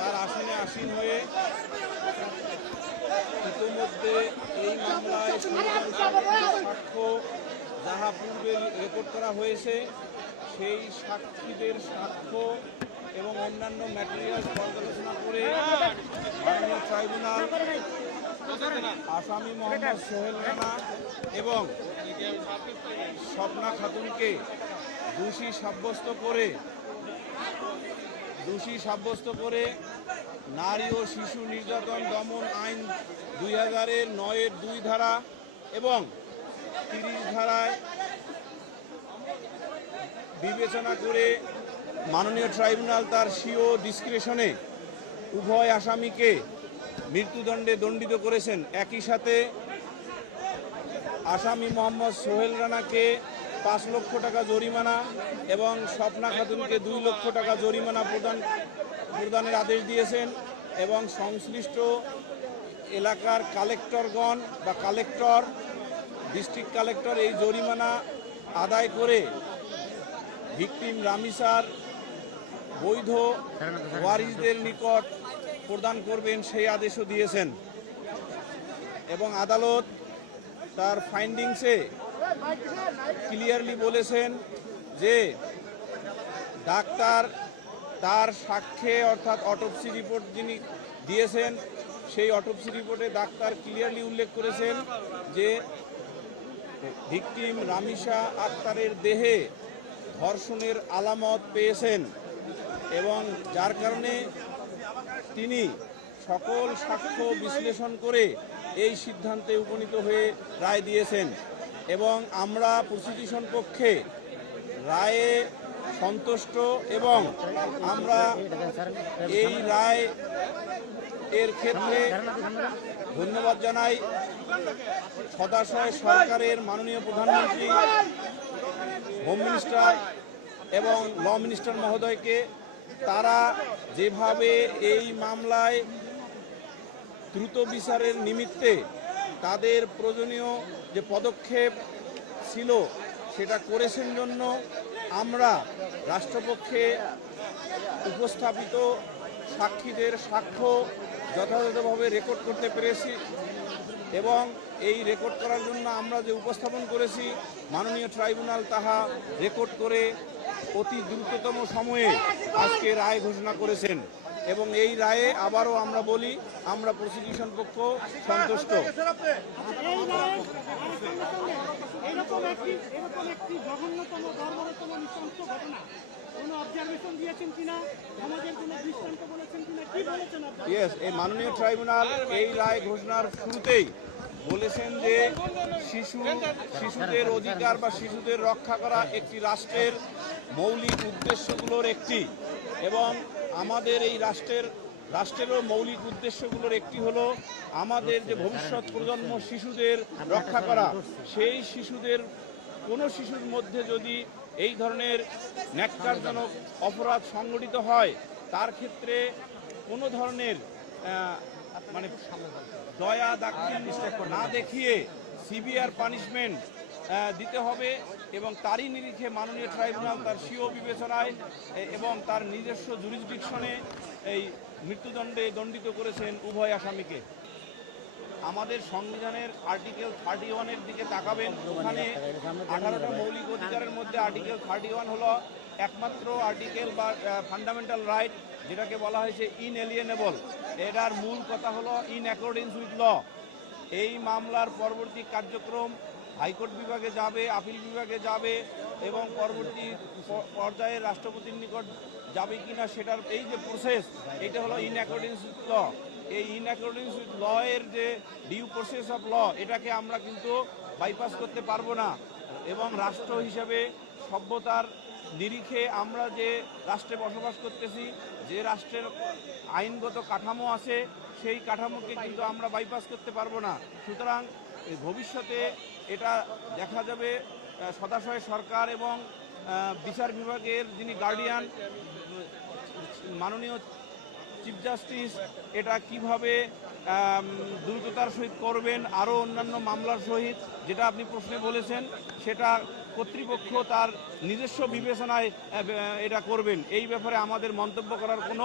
তার আসনে আসীন হয়ে ইতিমধ্যে এই মামলায় সাক্ষ্য যাহা পূর্বে রেকর্ড করা হয়েছে সেই সাক্ষীদের সাক্ষ্য এবং অন্যান্য ম্যাটেরিয়াল পর্যালোচনা করে মাননীয় ট্রাইব্যুনাল আসামি মোহাম্মদ সোহেল রানা এবং স্বপ্না খাতুনকে দোষী সাব্যস্ত করে নারী ও শিশু নির্যাতন দমন আইন 2009-এর 2 ধারা এবং 30 ধারায় বিবেচনা করে মাননীয় ট্রাইব্যুনাল তার স্বীয় ডিসক্রিশনে উভয় আসামিকে মৃত্যুদণ্ডে দণ্ডিত করেছেন। একই সাথে আসামি মোহাম্মদ সোহেল রানাকে 5 লক্ষ টাকা জরিমানা এবং স্বপ্না খাতুনকে 2 লক্ষ টাকা জরিমানা প্রদানের আদেশ দিয়েছেন এবং সংশ্লিষ্ট এলাকার কালেক্টরগণ বা ডিস্ট্রিক্ট কালেক্টর এই জরিমানা আদায় করে ভিকটিম রামিসার বৈধ ওয়ারিসদের নিকট প্রদান করবেন সেই আদেশও দিয়েছেন এবং আদালত তার ফাইন্ডিংসে ক্লিয়ারলি বলেছেন যে ডাক্তার তার সাক্ষ্যে অর্থাৎ অটোপসি রিপোর্ট যিনি দিয়েছেন সেই অটোপসি রিপোর্টে ডাক্তার ক্লিয়ারলি উল্লেখ করেছেন যে ভিকটিম রামিসা আক্তারের দেহে ধর্ষণের আলামত পেয়েছেন এবং যার কারণে তিনি সকল সাক্ষ্য বিশ্লেষণ করে এই সিদ্ধান্তে উপনীত হয়ে রায় দিয়েছেন এবং আমরা প্রসিকিউশন পক্ষে রায়ে সন্তুষ্ট এবং আমরা এই রায় এর ক্ষেত্রে ধন্যবাদ জানাই সদাশয় সরকারের মাননীয় প্রধানমন্ত্রী, হোম মিনিস্টার এবং ল মিনিস্টার মহোদয়কে। তারা যেভাবে এই মামলায় দ্রুত বিচারের নিমিত্তে তাদের প্রয়োজনীয় যে পদক্ষেপ ছিল সেটা করেছেন জন্য আমরা রাষ্ট্রপক্ষে উপস্থাপিত সাক্ষীদের সাক্ষ্য যথাযথভাবে রেকর্ড করতে পেরেছি এবং এই রেকর্ড করার জন্য আমরা যে উপস্থাপন করেছি মাননীয় ট্রাইব্যুনাল তাহা রেকর্ড করে অতি দ্রুততম সময়ে আজকে রায় ঘোষণা করেছেন এবং এই রায়ে আবারও আমরা বলি আমরা প্রসিকিউশন পক্ষ সন্তুষ্ট। এই মাননীয় ট্রাইব্যুনাল এই রায় ঘোষণার শুরুতেই বলেছেন যে শিশুদের অধিকার বা শিশুদের রক্ষা করা একটি রাষ্ট্রের মৌলিক উদ্দেশ্যগুলোর একটি এবং আমাদের এই রাষ্ট্রেরও মৌলিক উদ্দেশ্যগুলোর একটি হলো আমাদের যে ভবিষ্যৎ প্রজন্ম শিশুদের রক্ষা করা। সেই শিশুদের কোনো শিশুর মধ্যে যদি এই ধরনের ন্যাক্কারজনক অপরাধ সংঘটিত হয় তার ক্ষেত্রে কোনো ধরনের মানে দয়া দাক্ষিণ্য না দেখিয়ে সিভিয়ার পানিশমেন্ট দিতে হবে এবং তারই নিরিখে মাননীয় ট্রাইব্যুনাল তার স্বীয় বিবেচনায় এবং তার নিজস্ব জুরিসডিকশনে এই মৃত্যুদণ্ডে দণ্ডিত করেছেন উভয় আসামিকে। আমাদের সংবিধানের আর্টিকেল 31-এর দিকে তাকাবেন, ওখানে 18টা মৌলিক অধিকারের মধ্যে আর্টিকেল 31 হলো একমাত্র আর্টিকেল বা ফান্ডামেন্টাল রাইট যেটাকে বলা হয়েছে ইনএলিয়েনেবল। এটার মূল কথা হলো ইন অ্যাকর্ডিংস উইথ ল। এই মামলার পরবর্তী কার্যক্রম হাইকোর্ট বিভাগে যাবে, আপিল বিভাগে যাবে এবং পরবর্তী পর্যায়ে রাষ্ট্রপতির নিকট যাবে কিনা সেটার এই যে প্রসেস এটা হলো ইন অ্যাকর্ডিংস উইথ ল। এই ইন অ্যাকর্ডিংস উইথ ল এর যে ডিউ প্রসেস অফ ল এটাকে আমরা কিন্তু বাইপাস করতে পারবো না এবং রাষ্ট্র হিসেবে সভ্যতার নিরিখে আমরা যে রাষ্ট্রে বসবাস করতেছি, যে রাষ্ট্রের আইনগত কাঠামো আছে সেই কাঠামোকে কিন্তু আমরা বাইপাস করতে পারবো না। সুতরাং ভবিষ্যতে এটা দেখা যাবে সদাশয় সরকার এবং বিচার বিভাগের যিনি গার্ডিয়ান মাননীয় চিফ জাস্টিস এটা কিভাবে দ্রুততার সহিত করবেন, আরও অন্যান্য মামলার সহিত যেটা আপনি প্রশ্নে বলেছেন সেটা কর্তৃপক্ষ তার নিজস্ব বিবেচনায় এটা করবেন। এই ব্যাপারে আমাদের মন্তব্য করার কোনো